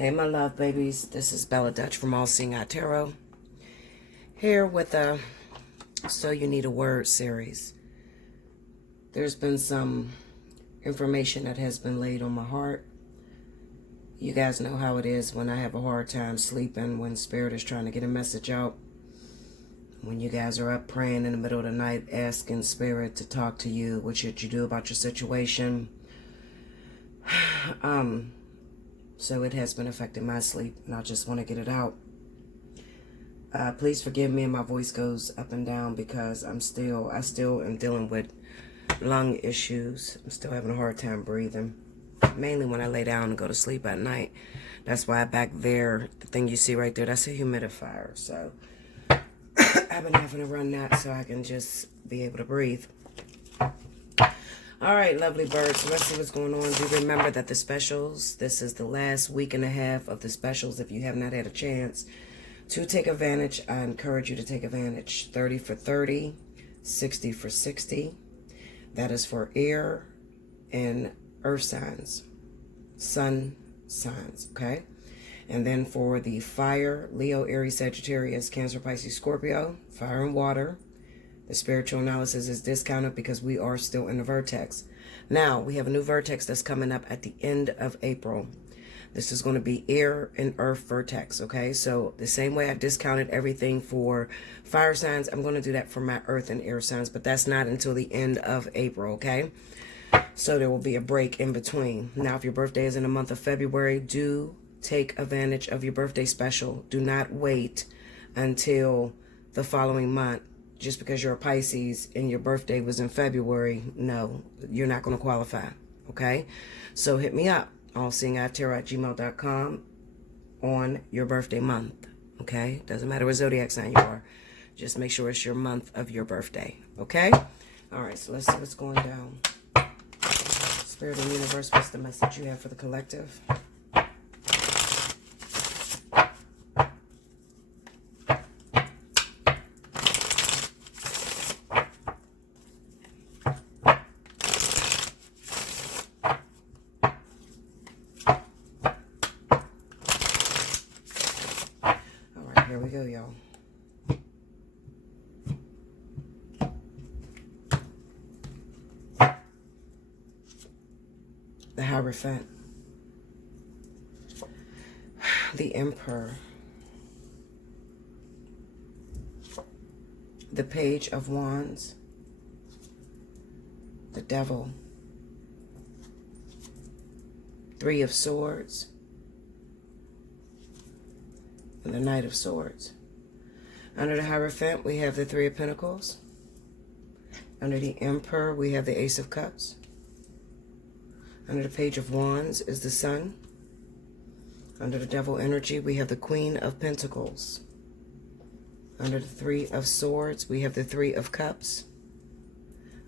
Hey, my love babies. This is Bella Dutch from Allseeingeyetarot. Here with a So You Need a Word series. There's been some information that has been laid on my heart. You guys know how it is when I have a hard time sleeping, when Spirit is trying to get a message out. When you guys are up praying in the middle of the night, asking Spirit to talk to you, what should you do about your situation. So it has been affecting my sleep, and I just want to get it out. Please forgive me if my voice goes up and down because I still am dealing with lung issues. I'm still having a hard time breathing, mainly when I lay down and go to sleep at night. That's why back there, the thing you see right there, that's a humidifier. So I've been having to run that so I can just be able to breathe. All right, lovely birds, so let's see what's going on. Do remember that the specials, this is the last week and a half of the specials. If you have not had a chance to take advantage, I encourage you to take advantage. 30 for 30, 60 for 60. That is for air and earth signs, sun signs, okay? And then for the fire, Leo, Aries, Sagittarius, Cancer, Pisces, Scorpio, fire and water. The spiritual analysis is discounted because we are still in the vertex. Now, we have a new vertex that's coming up at the end of April. This is going to be air and earth vertex, okay? So the same way I discounted everything for fire signs, I'm going to do that for my earth and air signs, but that's not until the end of April, okay? So there will be a break in between. Now, if your birthday is in the month of February, do take advantage of your birthday special. Do not wait until the following month. Just because you're a Pisces and your birthday was in February, no, you're not going to qualify, okay? So hit me up, allseeingeyetarot@gmail.com on your birthday month, okay? Doesn't matter what zodiac sign you are. Just make sure it's your month of your birthday, okay? All right, so let's see what's going down. Spirit and universe, what's the message you have for the collective? Here we go, y'all. The Hierophant. The Emperor. The Page of Wands. The Devil. Three of Swords. And the Knight of Swords. Under the Hierophant, we have the Three of Pentacles. Under the Emperor, we have the Ace of Cups. Under the Page of Wands is the Sun. Under the Devil energy, we have the Queen of Pentacles. Under the Three of Swords, we have the Three of Cups.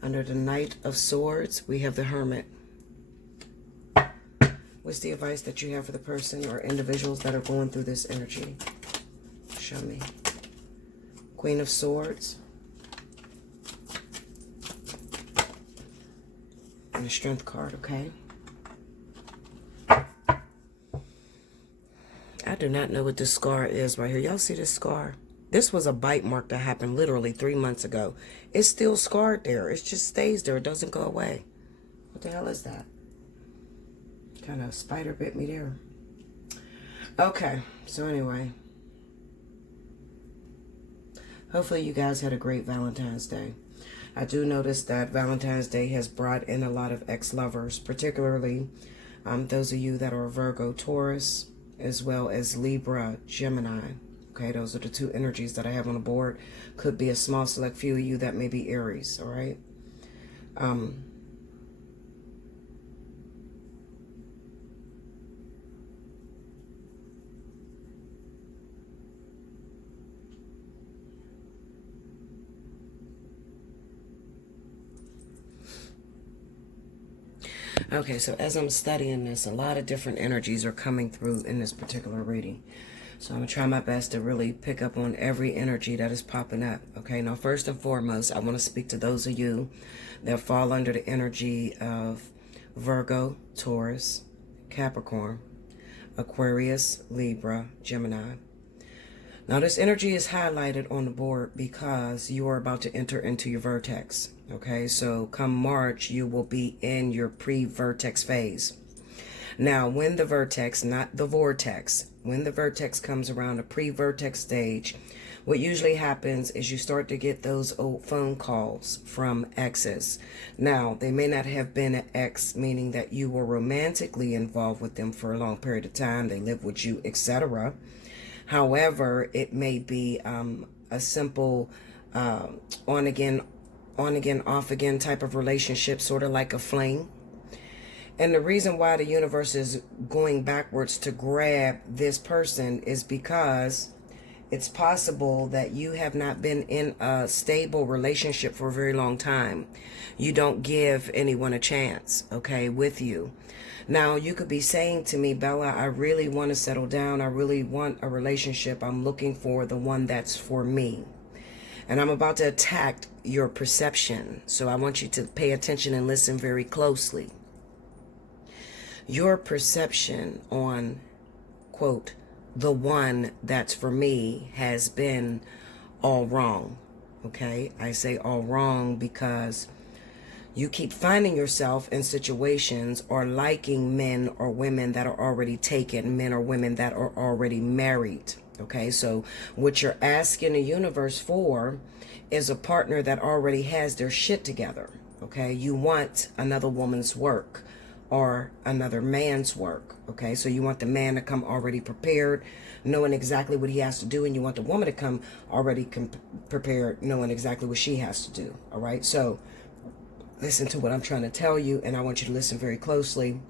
Under the Knight of Swords, we have the Hermit. What's the advice that you have for the person or individuals that are going through this energy? Show me. Queen of Swords. And the Strength card, okay? I do not know what this scar is right here. Y'all see this scar? This was a bite mark that happened literally 3 months ago. It's still scarred there. It just stays there. It doesn't go away. What the hell is that? Kind of spider bit me there. Okay, so anyway. Hopefully you guys had a great Valentine's Day. I do notice that Valentine's Day has brought in a lot of ex-lovers, particularly those of you that are Virgo, Taurus, as well as Libra, Gemini. Okay, those are the two energies that I have on the board. Could be a small select few of you that may be Aries, all right? Okay, so as I'm studying this, a lot of different energies are coming through in this particular reading. So I'm going to try my best to really pick up on every energy that is popping up. Okay, now first and foremost, I want to speak to those of you that fall under the energy of Virgo, Taurus, Capricorn. Aquarius, Libra, Gemini. Now, this energy is highlighted on the board because you are about to enter into your vertex. Okay, so come March, you will be in your pre-vertex phase. Now, when the vertex, not the vortex, when the vertex comes around the pre-vertex stage, what usually happens is you start to get those old phone calls from exes. Now, they may not have been an ex, meaning that you were romantically involved with them for a long period of time. They live with you, etc. However, it may be a simple on again, off again type of relationship, sort of like a fling. And the reason why the universe is going backwards to grab this person is because it's possible that you have not been in a stable relationship for a very long time. You don't give anyone a chance, okay, with you. Now, you could be saying to me, Bella, I really want to settle down. I really want a relationship. I'm looking for the one that's for me. And I'm about to attack your perception. So I want you to pay attention and listen very closely. Your perception on, quote, the one that's for me has been all wrong. Okay? I say all wrong because you keep finding yourself in situations or liking men or women that are already taken, men or women that are already married. Okay, so what you're asking the universe for is a partner that already has their shit together. Okay, you want another woman's work or another man's work. Okay, so you want the man to come already prepared, knowing exactly what he has to do, and you want the woman to come already prepared, knowing exactly what she has to do. All right, so listen to what I'm trying to tell you, and I want you to listen very closely.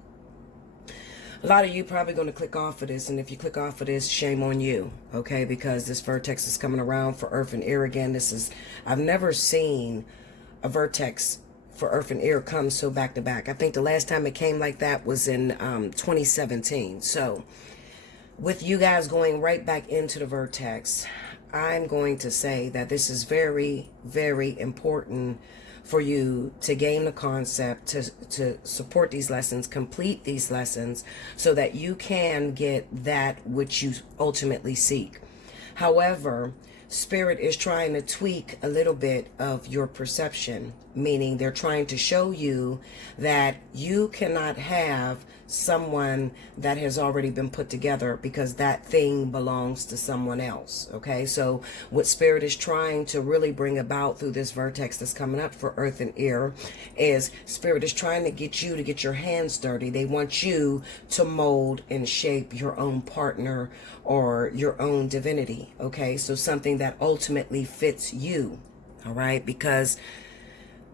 A lot of you probably going to click off of this, and if you click off of this, shame on you, okay? Because this vertex is coming around for Earth and Air again. I've never seen a vertex for Earth and Air come so back to back. I think the last time it came like that was in 2017. So with you guys going right back into the vertex, I'm going to say that this is very, very important for you to gain the concept, to support these lessons, complete these lessons, so that you can get that which you ultimately seek. However, Spirit is trying to tweak a little bit of your perception, meaning they're trying to show you that you cannot have someone that has already been put together because that thing belongs to someone else. Okay, so what Spirit is trying to really bring about through this vertex that's coming up for Earth and Air is Spirit is trying to get you to get your hands dirty. They want you to mold and shape your own partner or your own divinity. Okay, so something that ultimately fits you. All right, because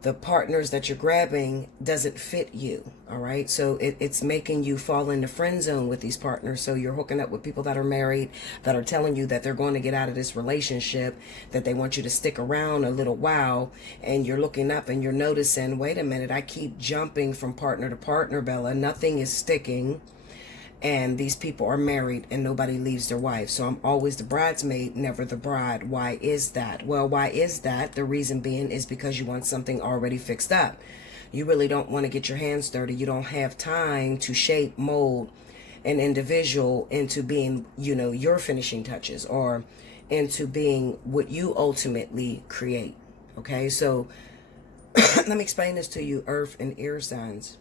the partners that you're grabbing doesn't fit you. All right, so it's making you fall in the friend zone with these partners. So you're hooking up with people that are married, that are telling you that they're going to get out of this relationship, that they want you to stick around a little while, and you're looking up and you're noticing, wait a minute, I keep jumping from partner to partner, Bella, nothing is sticking. And these people are married and nobody leaves their wife. So I'm always the bridesmaid, never the bride. Why is that? Well, why is that? The reason being is because you want something already fixed up. You really don't want to get your hands dirty. You don't have time to shape, mold an individual into being, your finishing touches or into being what you ultimately create. Okay, so let me explain this to you, Earth and Air signs.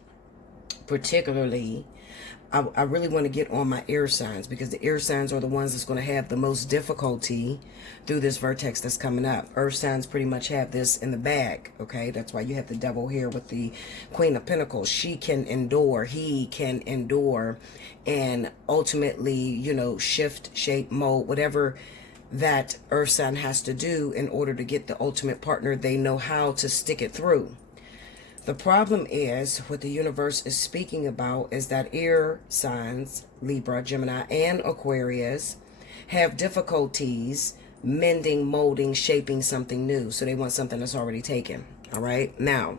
Particularly, I really want to get on my air signs because the air signs are the ones that's going to have the most difficulty through this vertex that's coming up. Earth signs pretty much have this in the bag, okay? That's why you have the devil here with the Queen of Pentacles. She can endure, he can endure, and ultimately, shift, shape, mold, whatever that earth sign has to do in order to get the ultimate partner. They know how to stick it through. The problem is, what the universe is speaking about is that air signs, Libra, Gemini, and Aquarius, have difficulties mending, molding, shaping something new. So they want something that's already taken. All right. Now,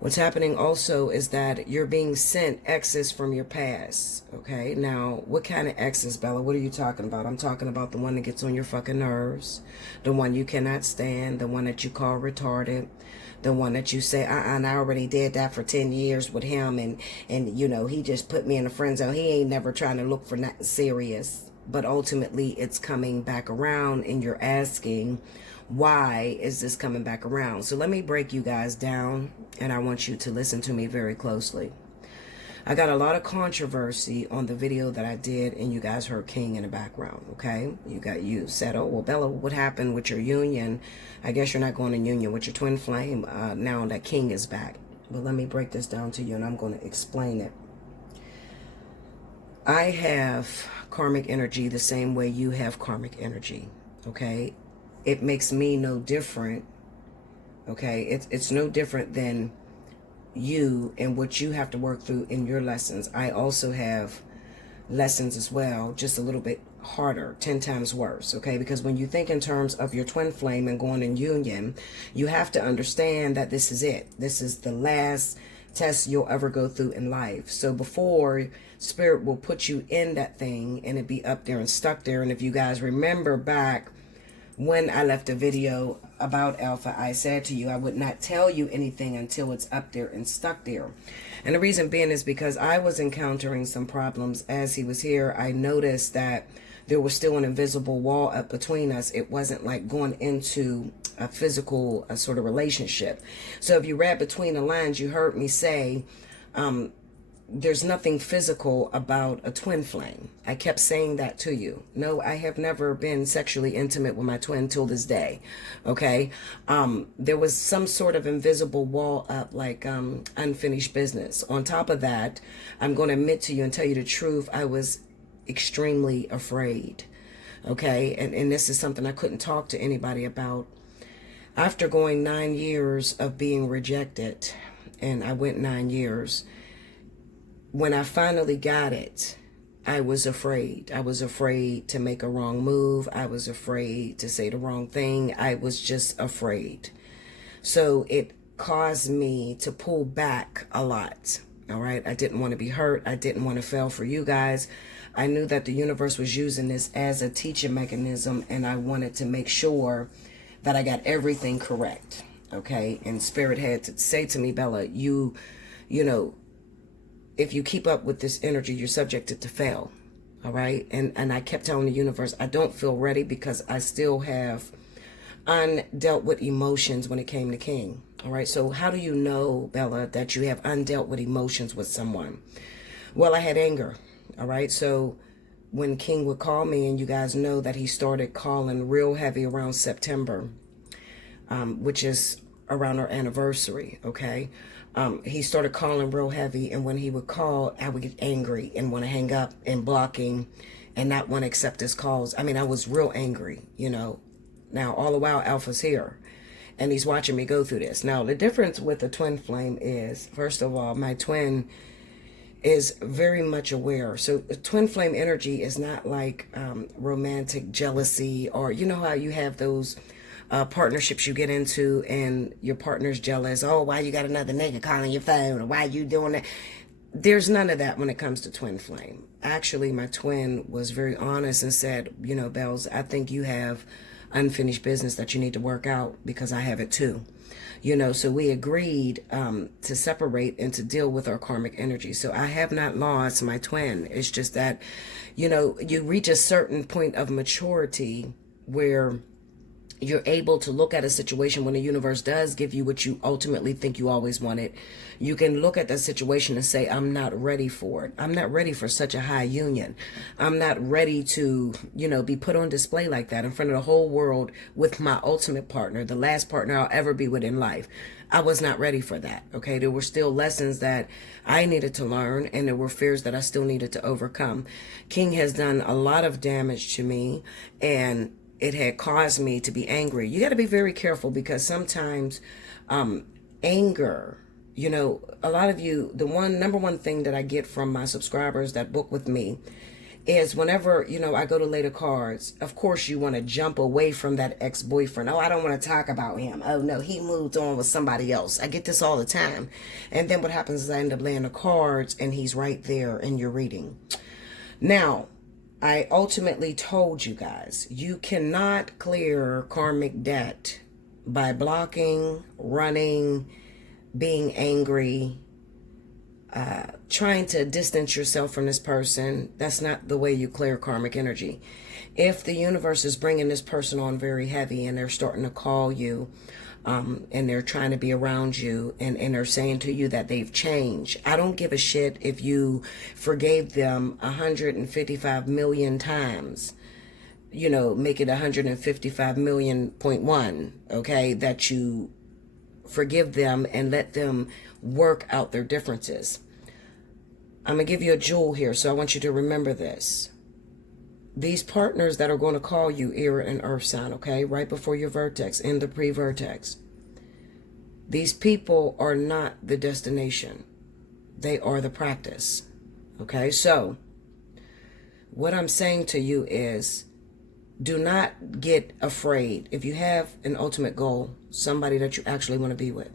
What's happening also is that you're being sent exes from your past. Okay, now what kind of exes, Bella? What are you talking about? I'm talking about the one that gets on your fucking nerves, the one you cannot stand, the one that you call retarded, the one that you say, and I already did that for 10 years with him, and you know, he just put me in a friend zone. He ain't never trying to look for nothing serious. But ultimately it's coming back around, and you're asking, why is this coming back around? So let me break you guys down, and I want you to listen to me very closely. I got a lot of controversy on the video that I did, and you guys heard King in the background, okay? You said, oh, well, Bella, what happened with your union? I guess you're not going in union with your twin flame now that King is back. But let me break this down to you, and I'm going to explain it. I have karmic energy the same way you have karmic energy, okay? It makes me no different, okay? It's no different than you and what you have to work through in your lessons. I also have lessons as well, just a little bit harder, 10 times worse, okay? Because when you think in terms of your twin flame and going in union, you have to understand that this is it. This is the last test you'll ever go through in life. So before, Spirit will put you in that thing and it be up there and stuck there. And if you guys remember back when I left a video about Alpha, I said to you, I would not tell you anything until it's up there and stuck there. And the reason being is because I was encountering some problems as he was here. I noticed that there was still an invisible wall up between us. It wasn't like going into a physical sort of relationship. So if you read between the lines, you heard me say, there's nothing physical about a twin flame. I kept saying that to you. No, I have never been sexually intimate with my twin till this day. Okay. There was some sort of invisible wall up, like unfinished business. On top of that, I'm going to admit to you and tell you the truth, I was extremely afraid. Okay. And this is something I couldn't talk to anybody about. After going 9 years of being rejected, and I went 9 years, when I finally got it, I was afraid. I was afraid to make a wrong move. I was afraid to say the wrong thing. I was just afraid. So it caused me to pull back a lot. All right. I didn't want to be hurt. I didn't want to fail for you guys. I knew that the universe was using this as a teaching mechanism, and I wanted to make sure that I got everything correct. Okay. And Spirit had to say to me, Bella, you know, if you keep up with this energy, you're subjected to fail. All right. And I kept telling the universe, I don't feel ready because I still have undealt with emotions when it came to King. All right. So how do you know, Bella, that you have undealt with emotions with someone? Well, I had anger. All right. So when King would call me, and you guys know that he started calling real heavy around September, which is around our anniversary. Okay. He started calling real heavy, and when he would call, I would get angry and want to hang up and blocking and not want to accept his calls. I mean, I was real angry, you know. Now, all the while, Alpha's here, and he's watching me go through this. Now, the difference with the twin flame is, first of all, my twin is very much aware. So twin flame energy is not like romantic jealousy, or you know how you have those partnerships you get into and your partner's jealous. Oh, why you got another nigga calling your phone? Or why you doing that? There's none of that when it comes to twin flame. Actually, my twin was very honest and said, you know, Bells, I think you have unfinished business that you need to work out, because I have it too. You know, so we agreed to separate and to deal with our karmic energy. So I have not lost my twin. It's just that, you know, you reach a certain point of maturity where you're able to look at a situation when the universe does give you what you ultimately think you always wanted. You can look at that situation and say, I'm not ready for it. I'm not ready for such a high union. I'm not ready to, you know, be put on display like that in front of the whole world with my ultimate partner, the last partner I'll ever be with in life. I was not ready for that. Okay. There were still lessons that I needed to learn, and there were fears that I still needed to overcome. King has done a lot of damage to me, and it had caused me to be angry. You got to be very careful, because sometimes anger, you know, a lot of you, the number one thing that I get from my subscribers that book with me is whenever, I go to lay the cards, of course you want to jump away from that ex-boyfriend. Oh, I don't want to talk about him. Oh, no, he moved on with somebody else. I get this all the time. And then what happens is I end up laying the cards and he's right there in your reading. Now, I ultimately told you guys, you cannot clear karmic debt by blocking, running, being angry, trying to distance yourself from this person. That's not the way you clear karmic energy. If the universe is bringing this person on very heavy and they're starting to call you, and they're trying to be around you, and they're saying to you that they've changed, I don't give a shit if you forgave them 155 million times, make it 155 million.1, okay, that you forgive them and let them work out their differences. I'm going to give you a jewel here, so I want you to remember this. These partners that are going to call you air and earth sign, okay, right before your vertex, in the pre-vertex. These people are not the destination. They are the practice, okay? So what I'm saying to you is, do not get afraid. If you have an ultimate goal, somebody that you actually want to be with,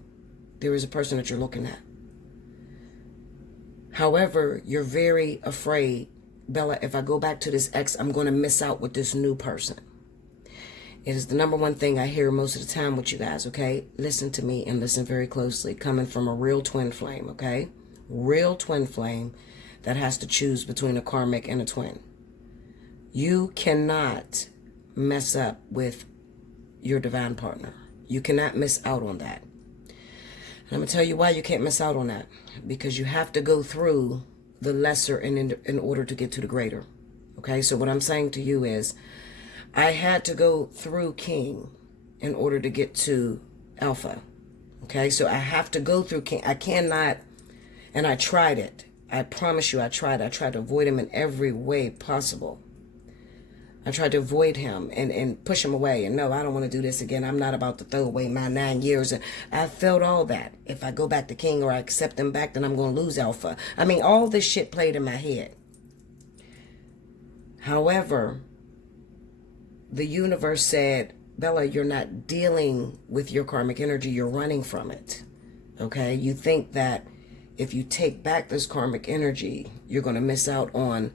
there is a person that you're looking at. However, you're very afraid, Bella, if I go back to this ex, I'm going to miss out with this new person. It is the number one thing I hear most of the time with you guys, okay? Listen to me and listen very closely. Coming from a real twin flame, okay? Real twin flame that has to choose between a karmic and a twin. You cannot mess up with your divine partner. You cannot miss out on that. And I'm going to tell you why you can't miss out on that. Because you have to go through the lesser in order to get to the greater. Okay, so what I'm saying to you is, I had to go through King in order to get to Alpha. Okay, so I have to go through King. I cannot, and I tried it. I promise you I tried. I tried to avoid him in every way possible. I tried to avoid him and push him away. And no, I don't want to do this again. I'm not about to throw away my 9 years. And I felt all that. If I go back to King or I accept him back, then I'm going to lose Alpha. I mean, all this shit played in my head. However, the universe said, Bella, you're not dealing with your karmic energy. You're running from it. Okay? You think that if you take back this karmic energy, you're going to miss out on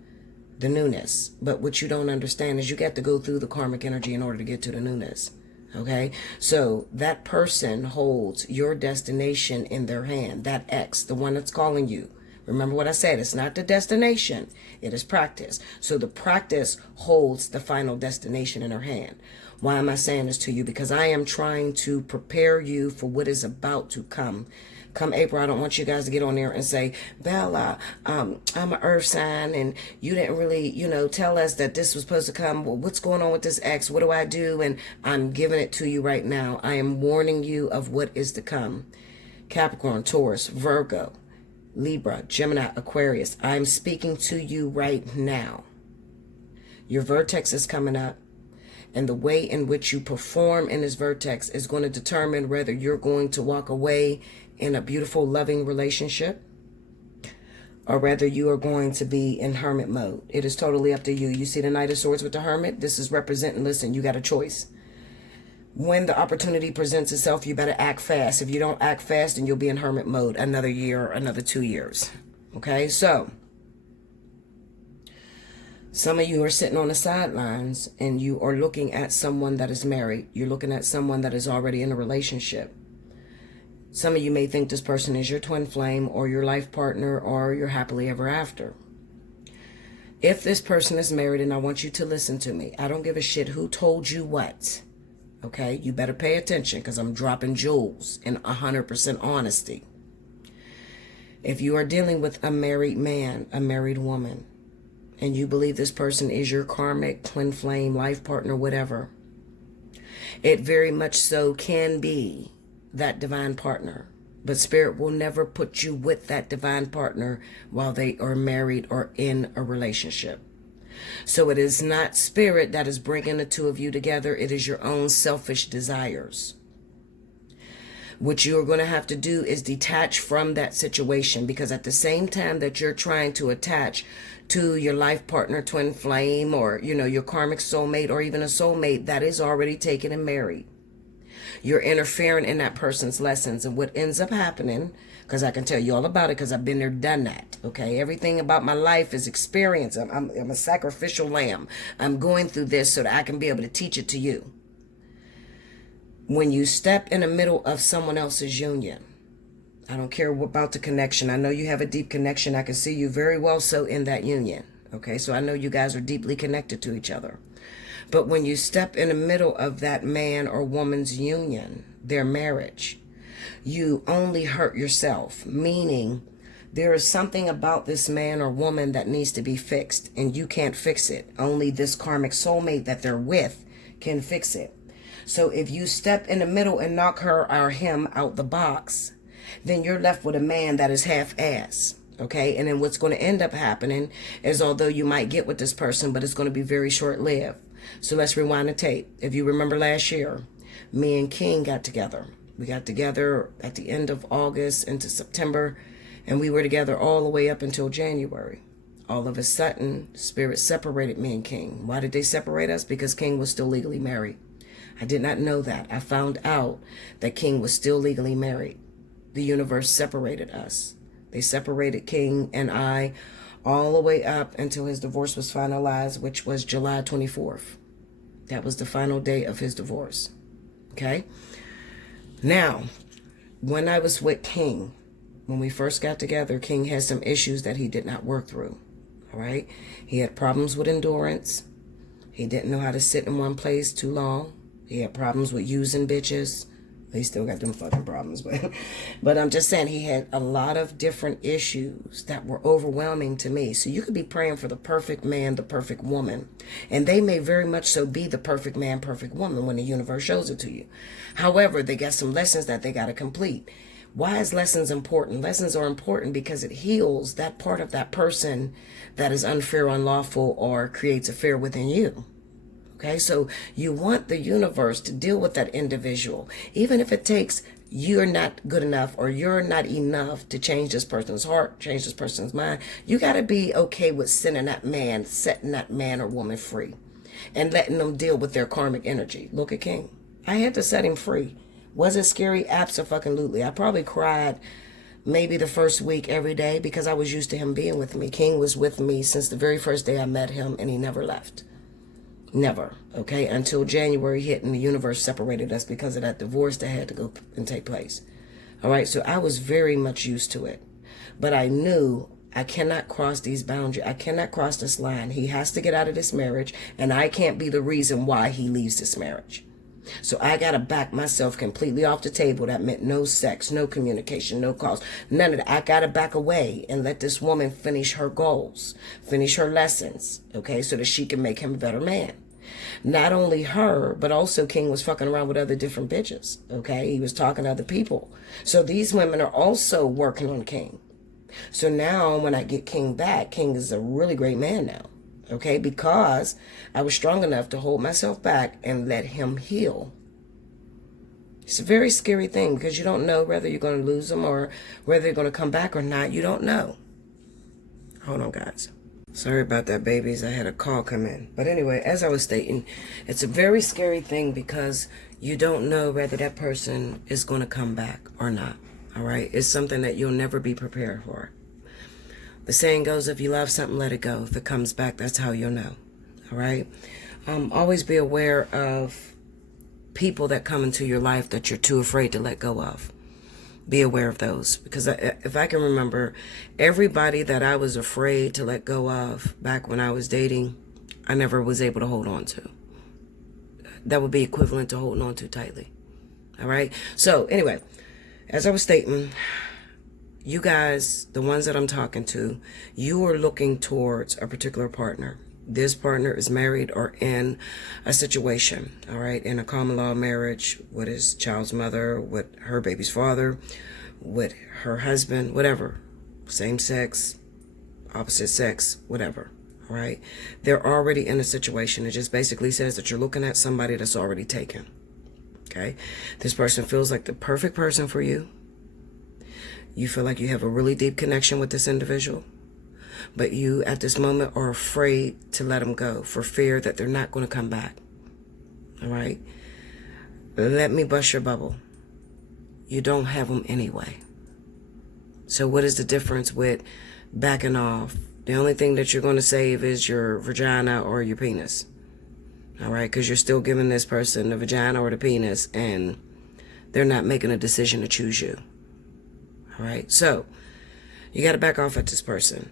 the newness. But what you don't understand is you got to go through the karmic energy in order to get to the newness. Okay? So that person holds your destination in their hand. That ex, the one that's calling you. Remember what I said, it's not the destination, it is practice. So the practice holds the final destination in her hand. Why am I saying this to you? Because I am trying to prepare you for what is about to come. Come April, I don't want you guys to get on there and say, Bella, I'm an earth sign and you didn't really, tell us that this was supposed to come. Well, what's going on with this ex? What do I do? And I'm giving it to you right now. I am warning you of what is to come. Capricorn, Taurus, Virgo, Libra, Gemini, Aquarius. I'm speaking to you right now. Your vertex is coming up. And the way in which you perform in this vertex is going to determine whether you're going to walk away in a beautiful, loving relationship, or whether you are going to be in hermit mode. It is totally up to you. You see the Knight of Swords with the Hermit? This is representing, listen, you got a choice. When the opportunity presents itself, you better act fast. If you don't act fast, then you'll be in hermit mode another year, another 2 years. Okay, so some of you are sitting on the sidelines and you are looking at someone that is married. You're looking at someone that is already in a relationship. Some of you may think this person is your twin flame or your life partner or your happily ever after. If this person is married, and I want you to listen to me, I don't give a shit who told you what. Okay, you better pay attention because I'm dropping jewels in 100% honesty. If you are dealing with a married man, a married woman, and you believe this person is your karmic, twin flame, life partner, whatever, it very much so can be that divine partner. But Spirit will never put you with that divine partner while they are married or in a relationship. So it is not Spirit that is bringing the two of you together. It is your own selfish desires. What you are going to have to do is detach from that situation, because at the same time that you're trying to attach, to your life partner, twin flame, or, your karmic soulmate, or even a soulmate that is already taken and married. You're interfering in that person's lessons. And what ends up happening, because I can tell you all about it because I've been there, done that. Okay, everything about my life is experience. I'm a sacrificial lamb. I'm going through this so that I can be able to teach it to you. When you step in the middle of someone else's union, I don't care about the connection. I know you have a deep connection. I can see you very well so in that union. Okay, so I know you guys are deeply connected to each other. But when you step in the middle of that man or woman's union, their marriage, you only hurt yourself, meaning there is something about this man or woman that needs to be fixed, and you can't fix it. Only this karmic soulmate that they're with can fix it. So if you step in the middle and knock her or him out the box, then you're left with a man that is half-ass. Okay, and then what's going to end up happening is, although you might get with this person, but it's going to be very short-lived. So let's rewind the tape. If you remember last year, me and King got together. We got together at the end of August into September, and we were together all the way up until January. All of a sudden, Spirit separated me and King. Why did they separate us? Because King was still legally married. I did not know that. I found out that King was still legally married. The universe separated us. They separated King and I all the way up until his divorce was finalized, which was July 24th. That was the final day of his divorce. Okay? Now, when I was with King, when we first got together, King had some issues that he did not work through. All right? He had problems with endurance. He didn't know how to sit in one place too long. He had problems with using bitches. He still got them fucking problems, but I'm just saying he had a lot of different issues that were overwhelming to me. So you could be praying for the perfect man, the perfect woman, and they may very much so be the perfect man, perfect woman when the universe shows it to you. However, they got some lessons that they got to complete. Why is lessons important? Lessons are important because it heals that part of that person that is unfair, unlawful, or creates a fear within you. Okay, so you want the universe to deal with that individual, even if it takes you're not good enough or you're not enough to change this person's heart, change this person's mind. You got to be okay with sending that man, setting that man or woman free and letting them deal with their karmic energy. Look at King. I had to set him free. Was it scary? Absolutely. I probably cried maybe the first week every day because I was used to him being with me. King was with me since the very first day I met him, and he never left. Never, okay, until January hit and the universe separated us because of that divorce that had to go and take place. All right, so I was very much used to it. But I knew I cannot cross these boundaries. I cannot cross this line. He has to get out of this marriage, and I can't be the reason why he leaves this marriage. So I got to back myself completely off the table. That meant no sex, no communication, no calls, none of that. I got to back away and let this woman finish her goals, finish her lessons, okay, so that she can make him a better man. Not only her, but also King was fucking around with other different bitches, okay? He was talking to other people. So these women are also working on King. So now when I get King back, King is a really great man now, okay? Because I was strong enough to hold myself back and let him heal. It's a very scary thing because you don't know whether you're going to lose him or whether you're going to come back or not. You don't know. Hold on, guys. Sorry about that, babies. I had a call come in. But anyway, as I was stating, it's a very scary thing because you don't know whether that person is going to come back or not. All right? It's something that you'll never be prepared for. The saying goes, if you love something, let it go. If it comes back, that's how you'll know. All right? Always be aware of people that come into your life that you're too afraid to let go of. Be aware of those, because if I can remember, everybody that I was afraid to let go of back when I was dating, I never was able to hold on to. That would be equivalent to holding on too tightly. All right? So anyway, as I was stating, you guys, the ones that I'm talking to, you are looking towards a particular partner. This partner is married or in a situation, all right, in a common law marriage with his child's mother, with her baby's father, with her husband, whatever, same sex, opposite sex, whatever, all right. They're already in a situation. It just basically says that you're looking at somebody that's already taken, okay. This person feels like the perfect person for you. You feel like you have a really deep connection with this individual. but you at this moment are afraid to let them go for fear that they're not going to come back. All right? Let me bust your bubble. You don't have them anyway. So what is the difference with backing off? The only thing that you're going to save is your vagina or your penis. All right? Because you're still giving this person the vagina or the penis, and they're not making a decision to choose you. All right? So you got to back off at this person.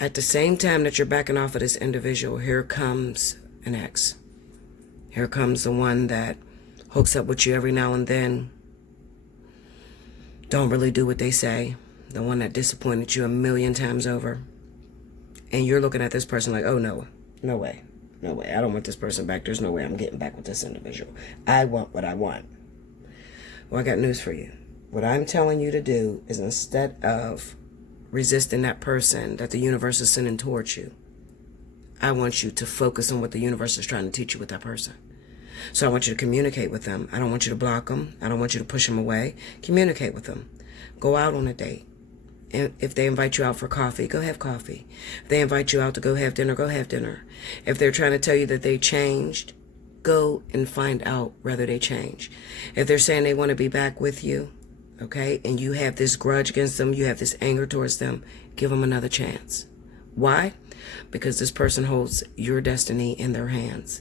At the same time that you're backing off of this individual, here comes an ex. Here comes the one that hooks up with you every now and then. Don't really do what they say. The one that disappointed you a million times over. And you're looking at this person like, oh, no way. No way. I don't want this person back. There's no way I'm getting back with this individual. I want what I want. Well, I got news for you. What I'm telling you to do is, instead of resisting that person that the universe is sending towards you, I want you to focus on what the universe is trying to teach you with that person. So I want you to communicate with them. I don't want you to block them. I don't want you to push them away. Communicate with them. Go out on a date. And if they invite you out for coffee, go have coffee. If they invite you out to go have dinner, go have dinner. If they're trying to tell you that they changed, go and find out whether they change. If they're saying they want to be back with you, okay, and you have this grudge against them, you have this anger towards them, give them another chance. Why? Because this person holds your destiny in their hands.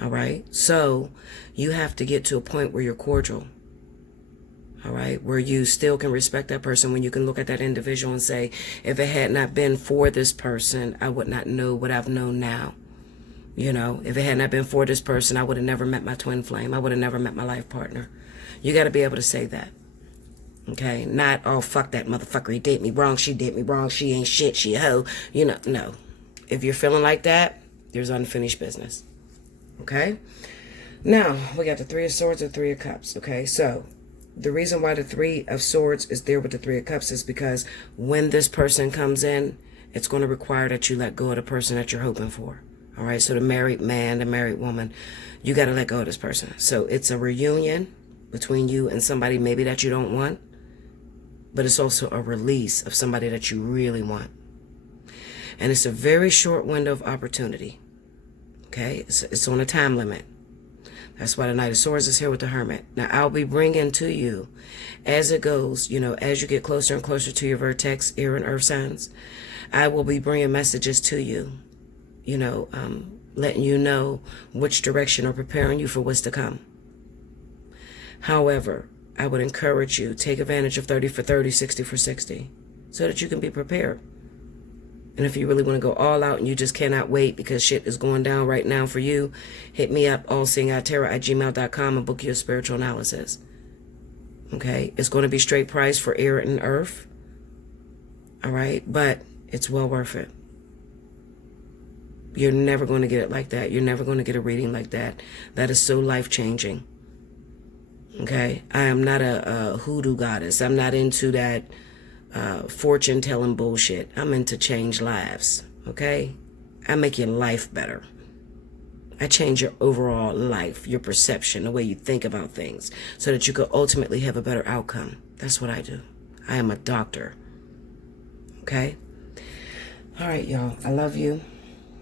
All right? So you have to get to a point where you're cordial. All right? Where you still can respect that person, when you can look at that individual and say, if it had not been for this person, I would not know what I've known now. You know, if it had not been for this person, I would have never met my twin flame. I would have never met my life partner. You got to be able to say that. Okay? Not, oh, fuck that motherfucker. He did me wrong. She did me wrong. She ain't shit. She a hoe. You know, no. If you're feeling like that, there's unfinished business. Okay? Now, we got the Three of Swords and Three of Cups. Okay? So, the reason why the Three of Swords is there with the Three of Cups is because when this person comes in, it's going to require that you let go of the person that you're hoping for. All right? So, the married man, the married woman, you got to let go of this person. So, it's a reunion between you and somebody maybe that you don't want, but it's also a release of somebody that you really want. And it's a very short window of opportunity. Okay? It's on a time limit. That's why the Knight of Swords is here with the Hermit. Now, I'll be bringing to you, as it goes, you know, as you get closer and closer to your vertex, air and earth signs, I will be bringing messages to you, you know, letting you know which direction or preparing you for what's to come. However, I would encourage you, take advantage of 30 for 30, 60 for 60, so that you can be prepared. And if you really want to go all out and you just cannot wait because shit is going down right now for you, hit me up, allseeingeyetarot@gmail.com, and book your spiritual analysis. Okay? It's going to be straight price for air and earth. All right? But it's well worth it. You're never going to get it like that. You're never going to get a reading like that. That is so life-changing. Okay? I am not a hoodoo goddess. I'm not into that fortune telling bullshit. I'm into change lives. Okay? I make your life better. I change your overall life, your perception, the way you think about things, so that you could ultimately have a better outcome. That's what I do. I am a doctor. Okay? All right, y'all. I love you.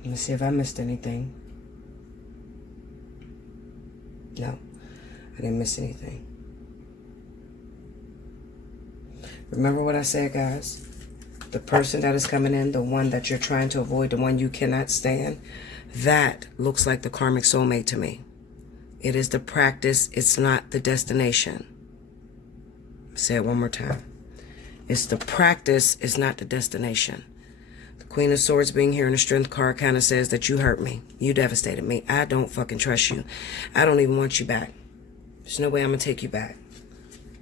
Let me see if I missed anything. No, I didn't miss anything. Remember what I said, guys? The person that is coming in, the one that you're trying to avoid, the one you cannot stand, that looks like the karmic soulmate to me. It is the practice. It's not the destination. Say it one more time. It's the practice. It's not the destination. The Queen of Swords being here in the Strength card kind of says that you hurt me. You devastated me. I don't fucking trust you. I don't even want you back. There's no way I'm going to take you back.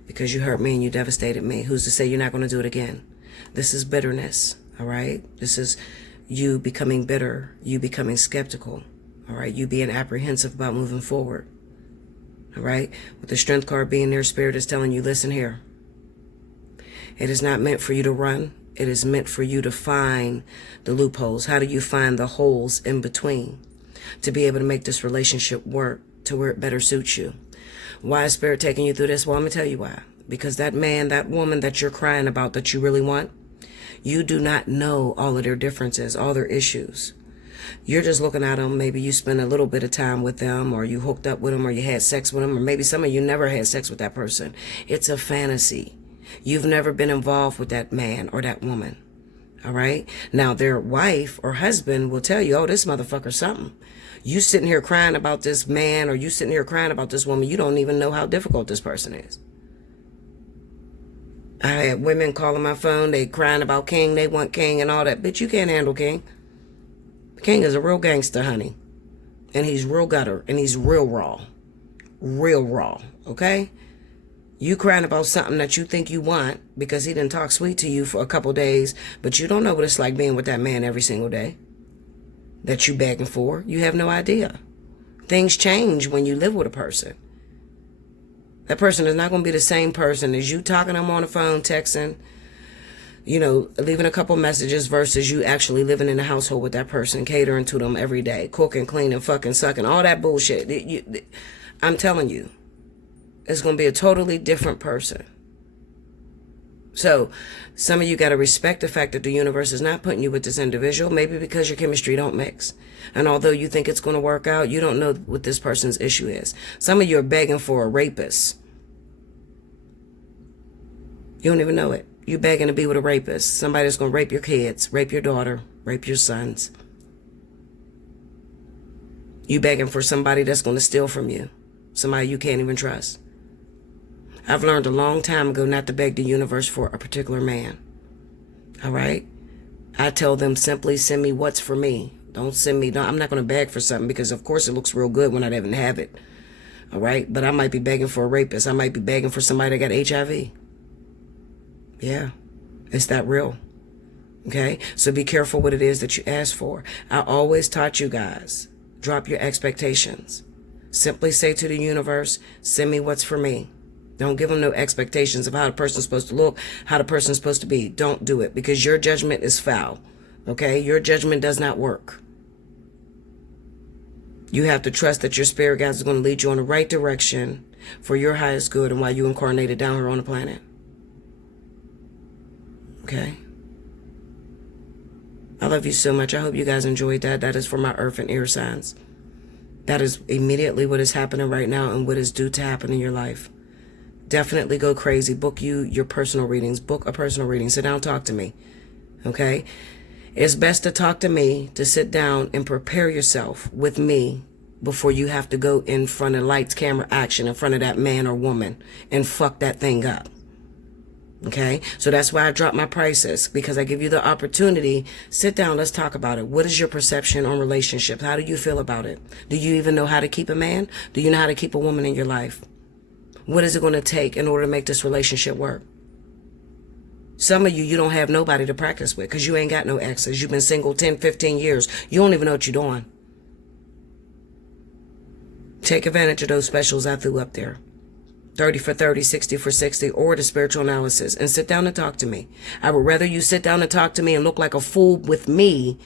Because you hurt me and you devastated me. Who's to say you're not going to do it again? This is bitterness, all right? This is you becoming bitter, you becoming skeptical, all right? You being apprehensive about moving forward, all right? With the Strength card being there, Spirit is telling you, listen here. It is not meant for you to run. It is meant for you to find the loopholes. How do you find the holes in between to be able to make this relationship work to where it better suits you? Why is Spirit taking you through this? Well, I'm going to tell you why. Because that man, that woman that you're crying about that you really want, You do not know all of their differences, all their issues. You're just looking at them. Maybe you spend a little bit of time with them, or you hooked up with them, or you had sex with them, or maybe some of you never had sex with that person. It's a fantasy. You've never been involved with that man or that woman. All right? Now, their wife or husband will tell you, oh, this motherfucker's something. You sitting here crying about this man, or you sitting here crying about this woman. You don't even know how difficult this person is. I had women calling my phone. They crying about King. They want King and all that. Bitch, you can't handle King. King is a real gangster, honey. And he's real gutter. And he's real raw. Real raw. Okay? You crying about something that you think you want because he didn't talk sweet to you for a couple days, but you don't know what it's like being with that man every single day that you begging for. You have no idea. Things change when you live with a person. That person is not going to be the same person as you talking to them on the phone, texting, leaving a couple messages versus you actually living in the household with that person, catering to them every day, cooking, cleaning, fucking, sucking, all that bullshit. I'm telling you, it's going to be a totally different person. So some of you got to respect the fact that the universe is not putting you with this individual, maybe because your chemistry don't mix. And although you think it's going to work out, you don't know what this person's issue is. Some of you are begging for a rapist. You don't even know it. You're begging to be with a rapist. Somebody that's going to rape your kids, rape your daughter, rape your sons. You begging for somebody that's going to steal from you. Somebody you can't even trust. I've learned a long time ago not to beg the universe for a particular man. All right? I tell them simply send me what's for me. Don't send me, I'm not going to beg for something because of course it looks real good when I didn't have it. All right? But I might be begging for a rapist. I might be begging for somebody that got HIV. Yeah, it's that real. Okay? So be careful what it is that you ask for. I always taught you guys, drop your expectations. Simply say to the universe, send me what's for me. Don't give them no expectations of how the person's supposed to look, how the person's supposed to be. Don't do it because your judgment is foul. Okay? Your judgment does not work. You have to trust that your spirit guides are going to lead you in the right direction for your highest good and why you incarnated down here on the planet. Okay? I love you so much. I hope you guys enjoyed that. That is for my earth and air signs. That is immediately what is happening right now and what is due to happen in your life. Definitely go crazy. Book your personal readings. Book a personal reading. Sit down, talk to me. Okay? It's best to talk to me, to sit down and prepare yourself with me before you have to go in front of lights, camera, action in front of that man or woman and fuck that thing up. Okay? So that's why I drop my prices, because I give you the opportunity. Sit down, let's talk about it. What is your perception on relationships? How do you feel about it? Do you even know how to keep a man? Do you know how to keep a woman in your life? What is it going to take in order to make this relationship work? Some of you don't have nobody to practice with because you ain't got no exes. You've been single 10, 15 years. You don't even know what you're doing. Take advantage of those specials I threw up there. 30 for 30, 60 for 60, or the spiritual analysis, and sit down and talk to me. I would rather you sit down and talk to me and look like a fool with me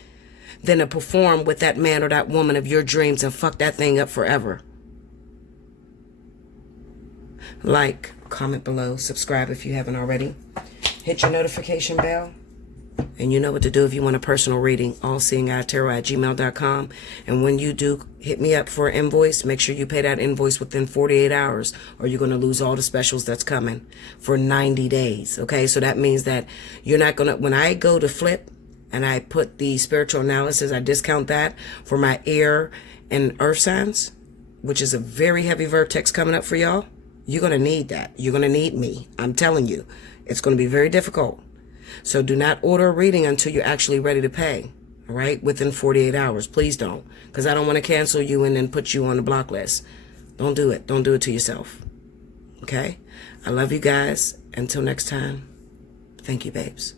than to perform with that man or that woman of your dreams and fuck that thing up forever. Like, comment below, subscribe if you haven't already. Hit your notification bell. And you know what to do if you want a personal reading. Allseeingeyetarot@gmail.com. And when you do hit me up for an invoice, make sure you pay that invoice within 48 hours or you're going to lose all the specials that's coming for 90 days. Okay, so that means that you're not going to, when I go to flip and I put the spiritual analysis, I discount that for my air and earth signs, which is a very heavy vertex coming up for y'all. You're going to need that. You're going to need me. I'm telling you, it's going to be very difficult. So do not order a reading until you're actually ready to pay, all right, within 48 hours. Please don't, because I don't want to cancel you and then put you on the block list. Don't do it. Don't do it to yourself, okay? I love you guys. Until next time, thank you, babes.